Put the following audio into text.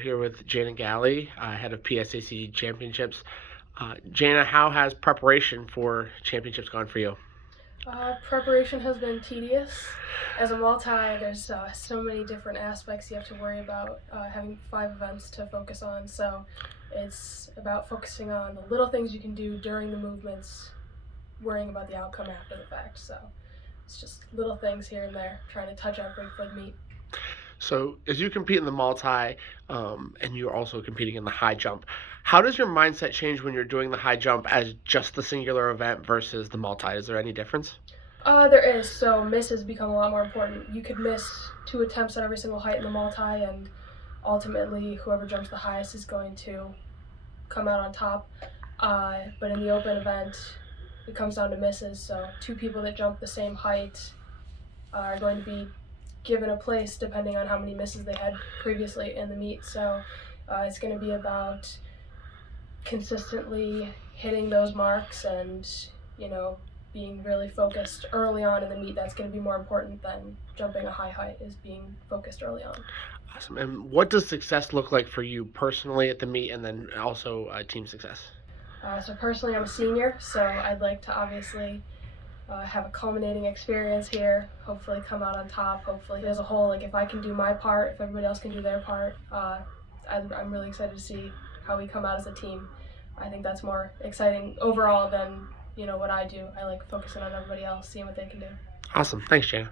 We're here with Jayna Galley, head of PSAC Championships. Jayna, how has preparation for championships gone for you? Preparation has been tedious. As a multi, there's so many different aspects you have to worry about, having 5 events to focus on. So it's about focusing on the little things you can do during the movements, worrying about the outcome after the fact. So it's just little things here and there, trying to touch everything for the meet. So, as you compete in the multi and you're also competing in the high jump, how does your mindset change when you're doing the high jump as just the singular event versus the multi? Is there any difference? There is. So misses become a lot more important. You could miss 2 attempts at every single height in the multi, and ultimately whoever jumps the highest is going to come out on top. But in the open event, it comes down to misses. So 2 people that jump the same height are going to be given a place depending on how many misses they had previously in the meet. So it's going to be about consistently hitting those marks and, being really focused early on in the meet. That's going to be more important than jumping a high height, is being focused early on. Awesome. And what does success look like for you personally at the meet and then also team success? So personally, I'm a senior, so I'd like to obviously have a culminating experience here, hopefully come out on top, hopefully as a whole, like if I can do my part, if everybody else can do their part, I'm really excited to see how we come out as a team. I think that's more exciting overall than what I do. I like focusing on everybody else, seeing what they can do. Awesome. Thanks, Jayna.